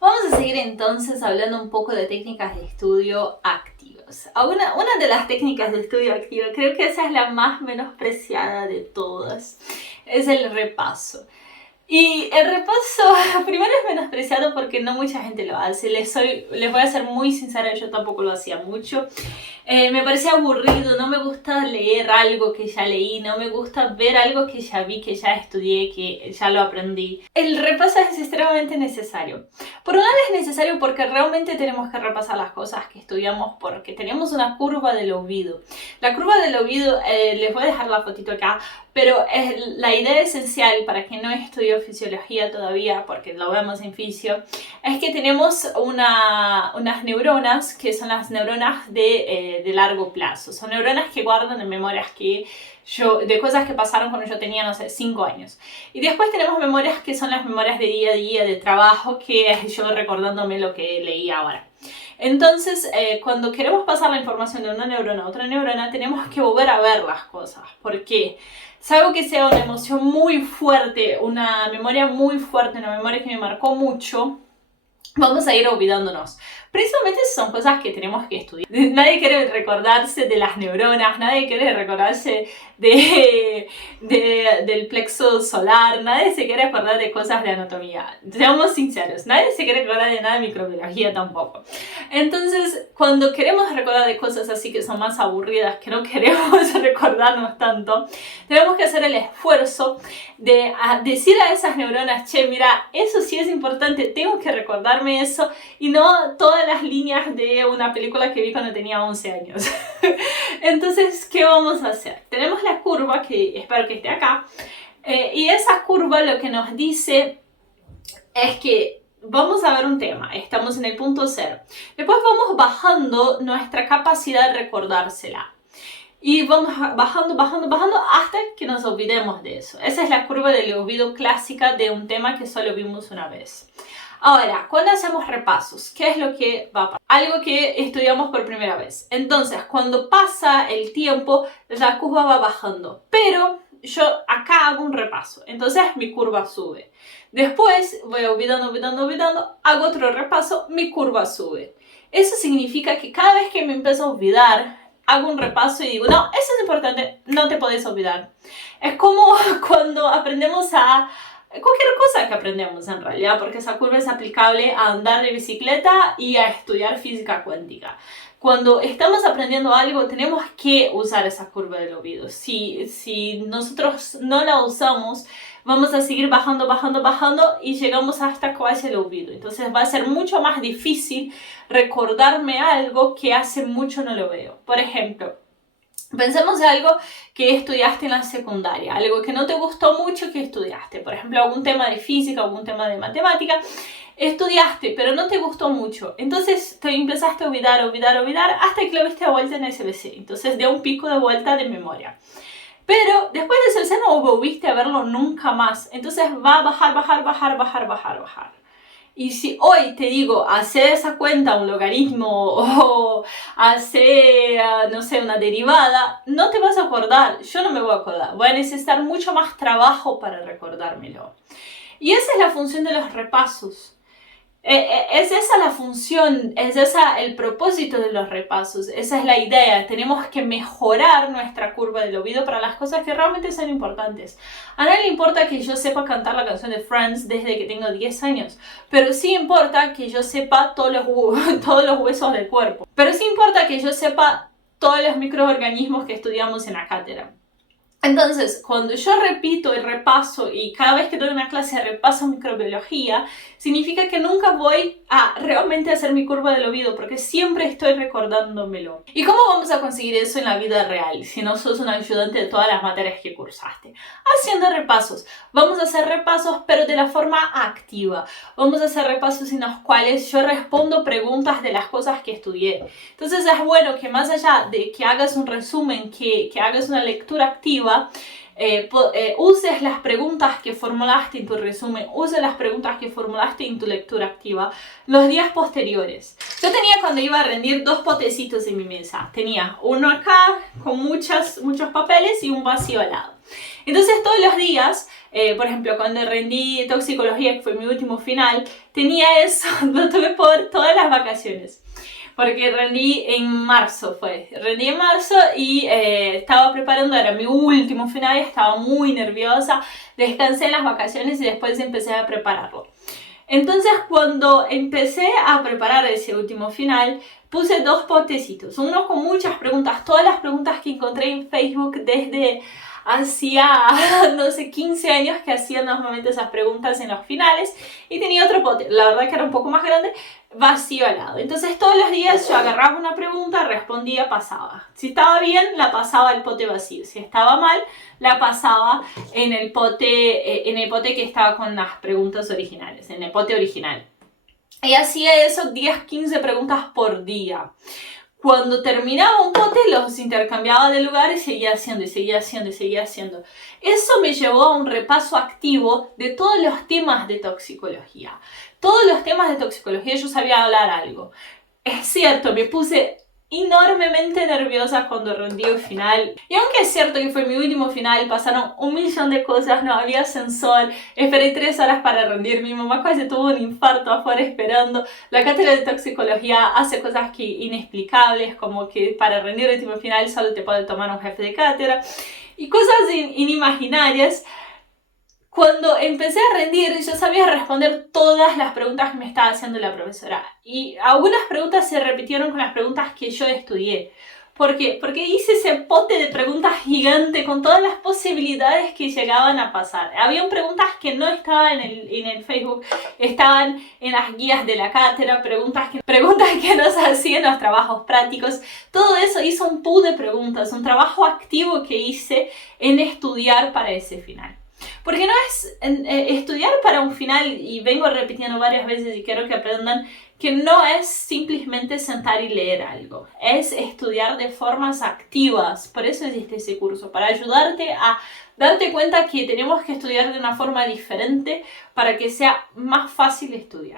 Vamos a seguir entonces hablando un poco de técnicas de estudio activas. Una de las técnicas de estudio activa, creo que esa es la más menospreciada de todas, es el repaso. Y el repaso, primero es menospreciado porque no mucha gente lo hace. Les voy a ser muy sincera, yo tampoco lo hacía mucho. Me parecía aburrido, no me gusta leer algo que ya leí, no me gusta ver algo que ya vi, que ya estudié, que ya lo aprendí. El repaso es extremadamente necesario. Por un lado es necesario porque realmente tenemos que repasar las cosas que estudiamos porque tenemos una curva del olvido. La curva del olvido, les voy a dejar la fotito acá, pero la idea esencial para quien no estudió fisiología todavía, porque lo vemos en fisio, es que tenemos unas neuronas que son las neuronas de largo plazo. Son neuronas que guardan en memorias de cosas que pasaron cuando yo tenía, no sé, 5 años. Y después tenemos memorias que son las memorias de día a día, de trabajo, que es yo recordándome lo que leí ahora. Entonces, cuando queremos pasar la información de una neurona a otra neurona, tenemos que volver a ver las cosas. ¿Por qué? Salvo que sea una emoción muy fuerte, una memoria muy fuerte, una memoria que me marcó mucho, vamos a ir olvidándonos. Precisamente son cosas que tenemos que estudiar. Nadie quiere recordarse de las neuronas, nadie quiere recordarse del plexo solar, nadie se quiere acordar de cosas de anatomía. Seamos sinceros, nadie se quiere acordar de nada de microbiología tampoco. Entonces, cuando queremos recordar de cosas así que son más aburridas, que no queremos recordarnos tanto, tenemos que hacer el esfuerzo de decir a esas neuronas, che, mira, eso sí es importante, tengo que recordarme eso, y no todas las líneas de una película que vi cuando tenía 11 años. Entonces, ¿qué vamos a hacer? Tenemos la curva, que espero que esté acá, y esa curva lo que nos dice es que vamos a ver un tema, estamos en el punto 0. Después vamos bajando nuestra capacidad de recordársela. Y vamos bajando hasta que nos olvidemos de eso. Esa es la curva del olvido clásica de un tema que solo vimos una vez. Ahora, cuando hacemos repasos, ¿qué es lo que va a pasar? Algo que estudiamos por primera vez. Entonces, cuando pasa el tiempo, la curva va bajando. Pero yo acá hago un repaso. Entonces, mi curva sube. Después, voy olvidando, hago otro repaso, mi curva sube. Eso significa que cada vez que me empiezo a olvidar, hago un repaso y digo, no, eso es importante, no te puedes olvidar. Es como cuando aprendemos cualquier cosa que aprendemos en realidad, porque esa curva es aplicable a andar de bicicleta y a estudiar física cuántica. Cuando estamos aprendiendo algo, tenemos que usar esa curva del olvido. Si nosotros no la usamos, vamos a seguir bajando y llegamos hasta casi el olvido. Entonces va a ser mucho más difícil recordarme algo que hace mucho no lo veo. Por ejemplo, pensemos en algo que estudiaste en la secundaria, algo que no te gustó mucho que estudiaste. Por ejemplo, algún tema de física, algún tema de matemática. Estudiaste, pero no te gustó mucho. Entonces te empezaste a olvidar hasta que lo viste de vuelta en SBC. Entonces dio un pico de vuelta de memoria. Pero después de SBC no volviste a verlo nunca más. Entonces va a bajar. Y si hoy te digo, hacer esa cuenta, un logaritmo o hacer, no sé, una derivada, no te vas a acordar. Yo no me voy a acordar. Voy a necesitar mucho más trabajo para recordármelo. Y esa es la función de los repasos. Es esa la función, es esa el propósito de los repasos, esa es la idea. Tenemos que mejorar nuestra curva del olvido para las cosas que realmente son importantes. A nadie le importa que yo sepa cantar la canción de Friends desde que tengo 10 años, pero sí importa que yo sepa todos los huesos del cuerpo. Pero sí importa que yo sepa todos los microorganismos que estudiamos en la cátedra. Entonces, cuando yo repito y repaso y cada vez que doy una clase repaso microbiología, significa que nunca voy a realmente hacer mi curva del olvido porque siempre estoy recordándomelo. ¿Y cómo vamos a conseguir eso en la vida real si no sos un ayudante de todas las materias que cursaste? Haciendo repasos. Vamos a hacer repasos pero de la forma activa. Vamos a hacer repasos en los cuales yo respondo preguntas de las cosas que estudié. Entonces es bueno que más allá de que hagas un resumen, que hagas una lectura activa, uses las preguntas que formulaste en tu resumen, uses las preguntas que formulaste en tu lectura activa los días posteriores. Yo tenía cuando iba a rendir 2 potecitos en mi mesa. Tenía uno acá con muchos papeles y un vacío al lado. Entonces todos los días, por ejemplo, cuando rendí toxicología, que fue mi último final, tenía eso, lo tuve por todas las vacaciones. Porque rendí en marzo y estaba preparando, era mi último final, estaba muy nerviosa, descansé en las vacaciones y después empecé a prepararlo. Entonces cuando empecé a preparar ese último final, puse 2 potecitos, uno con muchas preguntas, todas las preguntas que encontré en Facebook desde hacía, no sé, 15 años que hacían normalmente esas preguntas en los finales, y tenía otro pote, la verdad que era un poco más grande, vacío al lado. Entonces todos los días yo agarraba una pregunta, respondía, pasaba. Si estaba bien, la pasaba al pote vacío. Si estaba mal, la pasaba en el pote que estaba con las preguntas originales, en el pote original. Y hacía eso 10, 15 preguntas por día. Cuando terminaba un pote, los intercambiaba de lugar y seguía haciendo, y seguía haciendo, y seguía haciendo. Eso me llevó a un repaso activo de todos los temas de toxicología. Todos los temas de toxicología yo sabía hablar algo. Es cierto, me puse enormemente nerviosa cuando rendí el final. Y aunque es cierto que fue mi último final, pasaron 1.000.000 de cosas, no había ascensor, esperé 3 horas para rendir, mi mamá casi tuvo un infarto afuera esperando. La cátedra de toxicología hace cosas que inexplicables, como que para rendir el último final solo te puede tomar un jefe de cátedra y cosas inimaginarias. Cuando empecé a rendir, yo sabía responder todas las preguntas que me estaba haciendo la profesora. Y algunas preguntas se repitieron con las preguntas que yo estudié. ¿Por qué? Porque hice ese pote de preguntas gigante con todas las posibilidades que llegaban a pasar. Habían preguntas que no estaban en el Facebook, estaban en las guías de la cátedra, preguntas que nos hacían los trabajos prácticos. Todo eso hizo un pool de preguntas, un trabajo activo que hice en estudiar para ese final. Porque no es estudiar para un final, y vengo repitiendo varias veces y quiero que aprendan que no es simplemente sentar y leer algo, es estudiar de formas activas. Por eso existe ese curso, para ayudarte a darte cuenta que tenemos que estudiar de una forma diferente para que sea más fácil estudiar.